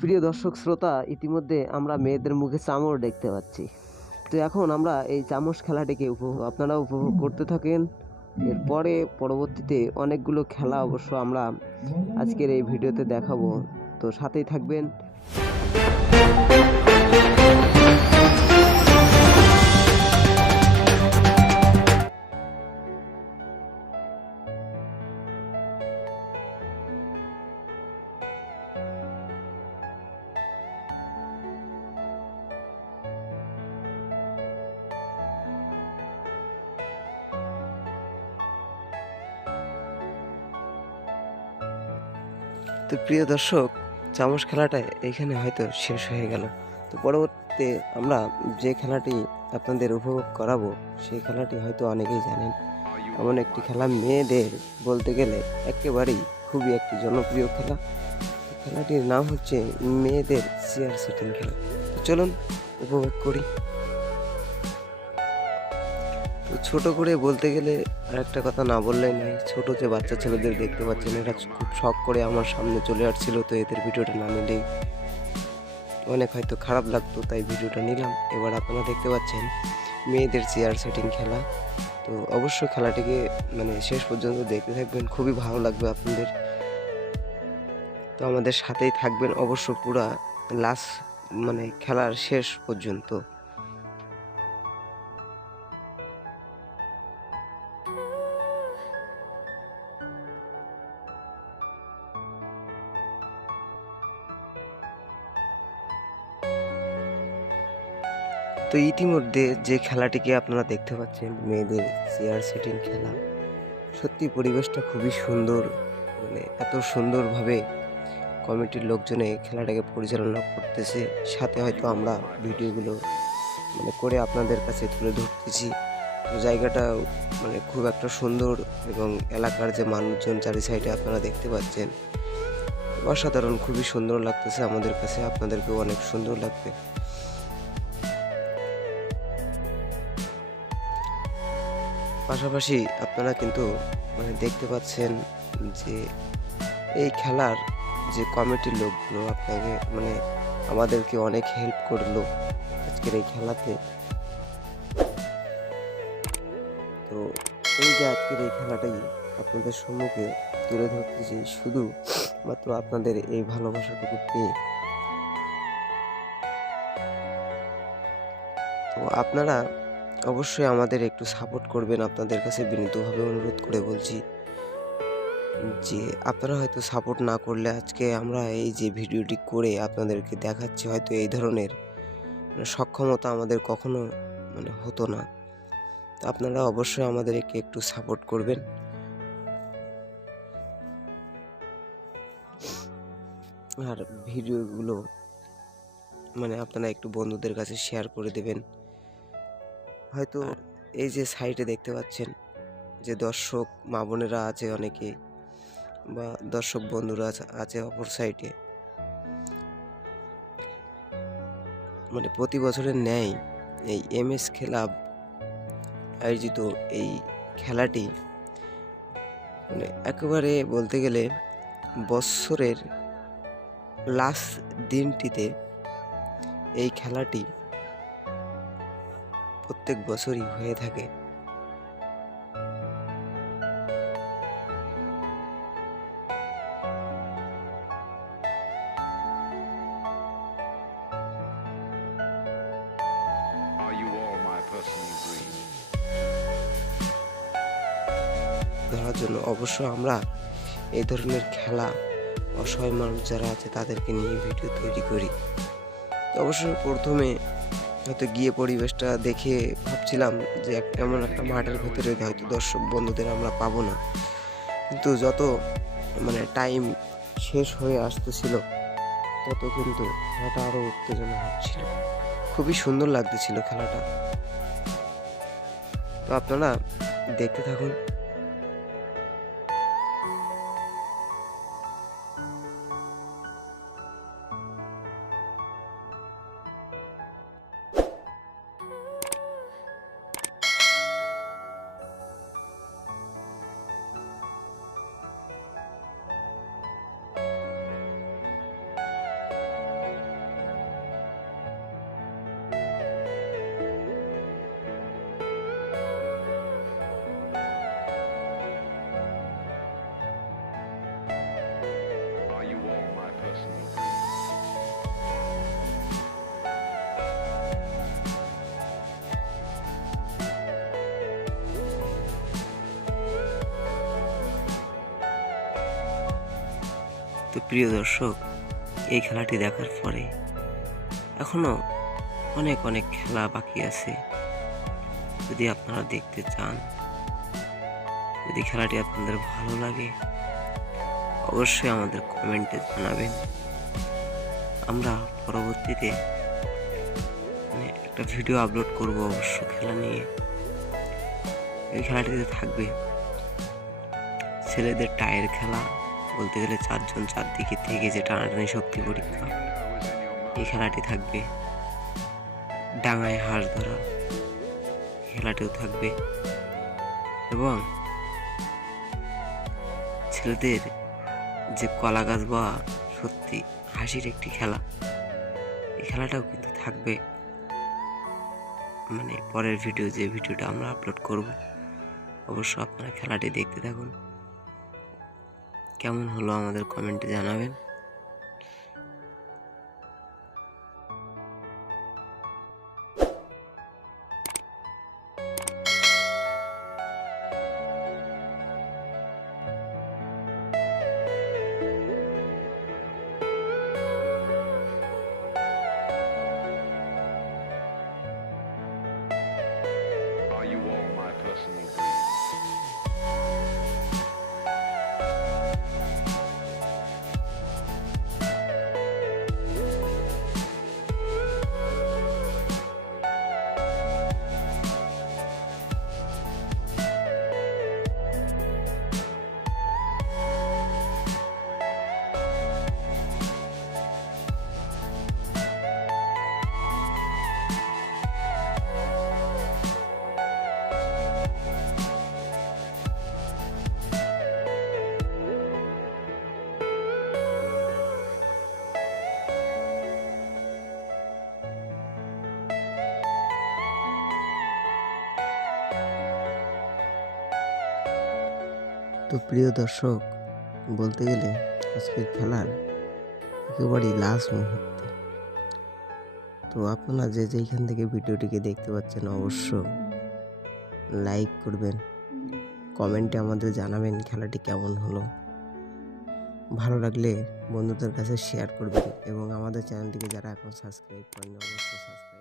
প্রিয় দর্শক শ্রোতা, ইতিমধ্যে আমরা মেয়েদের মুখে চামড় দেখতে পাচ্ছি। তো এখন আমরা এই চামচ খেলাটিকে উপভোগ আপনারা উপভোগ করতে থাকেন। এরপরে পরবর্তীতে অনেকগুলো খেলা অবশ্য আমরা আজকের এই ভিডিওতে দেখাবো। তো সাথেই থাকবেন। তো প্রিয় দর্শক, চামচ খেলাটা এইখানে হয়তো শেষ হয়ে গেল। তো পরবর্তীতে আমরা যে খেলাটি আপনাদের উপভোগ করাবো, সেই খেলাটি হয়তো অনেকেই জানেন। এমন একটি খেলা মেয়েদের বলতে গেলে একেবারেই খুবই একটি জনপ্রিয় খেলা। খেলাটির নাম হচ্ছে মেয়েদের চেয়ার সেটিং খেলা। তো চলুন উপভোগ করি। তো ছোট করে বলতে গেলে আর একটা কথা না বললেই নাই ছোট যে বাচ্চা ছেলেদের দেখতে পাচ্ছেন, এরা খুব শখ করে আমার সামনে চলে আসছিল, তো এদের ভিডিওটা না নিলেই অনেক হয়তো খারাপ লাগতো, তাই ভিডিওটা নিলাম। এবার আপনারা দেখতে পাচ্ছেন, মেয়েদের চেয়ার সেটিং খেলা। তো অবশ্যই খেলাটিকে মানে শেষ পর্যন্ত দেখতে থাকবেন, খুবই ভালো লাগবে আপনাদের। তো আমাদের সাথেই থাকবেন অবশ্য পুরা লাস্ট মানে খেলার শেষ পর্যন্ত। তো ইতিমধ্যে যে খেলাটিকে আপনারা দেখতে পাচ্ছেন, মেয়েদের চেয়ার সেটিং খেলা সত্যি পরিবেশটা খুবই সুন্দর মানে এত সুন্দরভাবে কমিটির লোকজনে খেলাটাকে পরিচালনা করতেছে। সাথে হয়তো আমরা ভিডিওগুলো মানে করে আপনাদের কাছে তুলে ধরতেছি। তো জায়গাটা মানে খুব একটা সুন্দর এবং এলাকার যে মানুষজন চারি সাইডে আপনারা দেখতে পাচ্ছেন, অসাধারণ, খুবই সুন্দর লাগতেছে আমাদের কাছে। আপনাদেরকেও অনেক সুন্দর লাগবে। পাশাপাশি আপনারা কিন্তু মানে দেখতে পাচ্ছেন যে এই খেলার যে কমিটির লোকগুলো আপনাকে মানে আমাদেরকে অনেক হেল্প করল আজকের এই খেলাতে। তো এই যে আজকের এই খেলাটাই আপনাদের সম্মুখে তুলে ধরতে যে শুধু মাত্র আপনাদের এই ভালোবাসাটুকু পেয়ে। তো আপনারা অবশ্যই আমাদের একটু সাপোর্ট করবেন। আপনাদের কাছে বিনীতভাবে অনুরোধ করে বলছি যে, আপনারা হয়তো সাপোর্ট না করলে আজকে আমরা এই যে ভিডিওটি করে আপনাদেরকে দেখাচ্ছি, হয়তো এই ধরনের সক্ষমতা আমাদের কখনো মানে হতো না। তো আপনারা অবশ্যই আমাদেরকে একটু সাপোর্ট করবেন। আর ভিডিওগুলো মানে আপনারা একটু বন্ধুদের কাছে শেয়ার করে দেবেন। হয়তো এই যে সাইটে দেখতে পাচ্ছেন যে দর্শক মা বোনেরা আছে অনেকে বা দর্শক বন্ধুরা আছে- আছে অপর সাইডে। মানে প্রতি বছরের ন্যায় এই এম এস খেলাব আয়োজিত এই খেলাটি মানে একেবারে বলতে গেলে বৎসরের লাস্ট দিনটিতে এই খেলাটি প্রত্যেক বছরই হয়ে থাকে? ধরার জন্য অবশ্য আমরা এই ধরনের খেলা অসহায় মানুষ যারা আছে তাদেরকে নিয়ে ভিডিও তৈরি করি অবশ্য প্রথমে হয়তো গিয়ে পরিবেশটা দেখে ভাবছিলাম যে এমন একটা মাঠের ভেতরে হয়তো দর্শক বন্ধুদের আমরা পাবো না। কিন্তু যত মানে টাইম শেষ হয়ে আসতেছিল, তত কিন্তু খেলাটা আরও উত্তেজনা হচ্ছিল। খুবই সুন্দর লাগতেছিল খেলাটা। তো আপনারা দেখতে থাকুন। তো প্রিয় দর্শক, এই খেলাটি দেখার পরে এখনও অনেক অনেক খেলা বাকি আছে। যদি আপনারা দেখতে চান, যদি খেলাটি আপনাদের ভালো লাগে, অবশ্যই আমাদের কমেন্টে জানাবেন। আমরা পরবর্তীতে মানে একটা ভিডিও আপলোড করব অবশ্য খেলা নিয়ে। এই খেলাটিতে থাকবে ছেলেদের টায়ার খেলা বলতে গেলে চারজন চারদিকে থেকে যে টানাটানি শক্তি পরীক্ষা। এই খেলাটি থাকবে ডাঙায় হাঁস ধরা। খেলাটিও থাকবে। এবং ছেলেদের যে কলা গাছ বা সত্যি হাসির একটি খেলা, এই খেলাটাও কিন্তু থাকবে। মানে পরের ভিডিও যে ভিডিওটা আমরা আপলোড করব অবশ্য আপনারা খেলাটি দেখতে থাকুন। কেমন হলো আমাদের কমেন্টে জানাবেন। তো প্রিয় দর্শক, বলতে গেলে আজকের খেলার একেবারেই লাস্ট মুহূর্ত। তো আপনারা যে যেইখান থেকে ভিডিওটিকে দেখতে পাচ্ছেন অবশ্য লাইক করবেন কমেন্টে আমাদের জানাবেন খেলাটি কেমন হলো। ভালো লাগলে বন্ধুদের কাছে শেয়ার করবেন এবং আমাদের চ্যানেলটিকে যারা এখন সাবস্ক্রাইব করেন অবশ্যই সাবস্ক্রাইব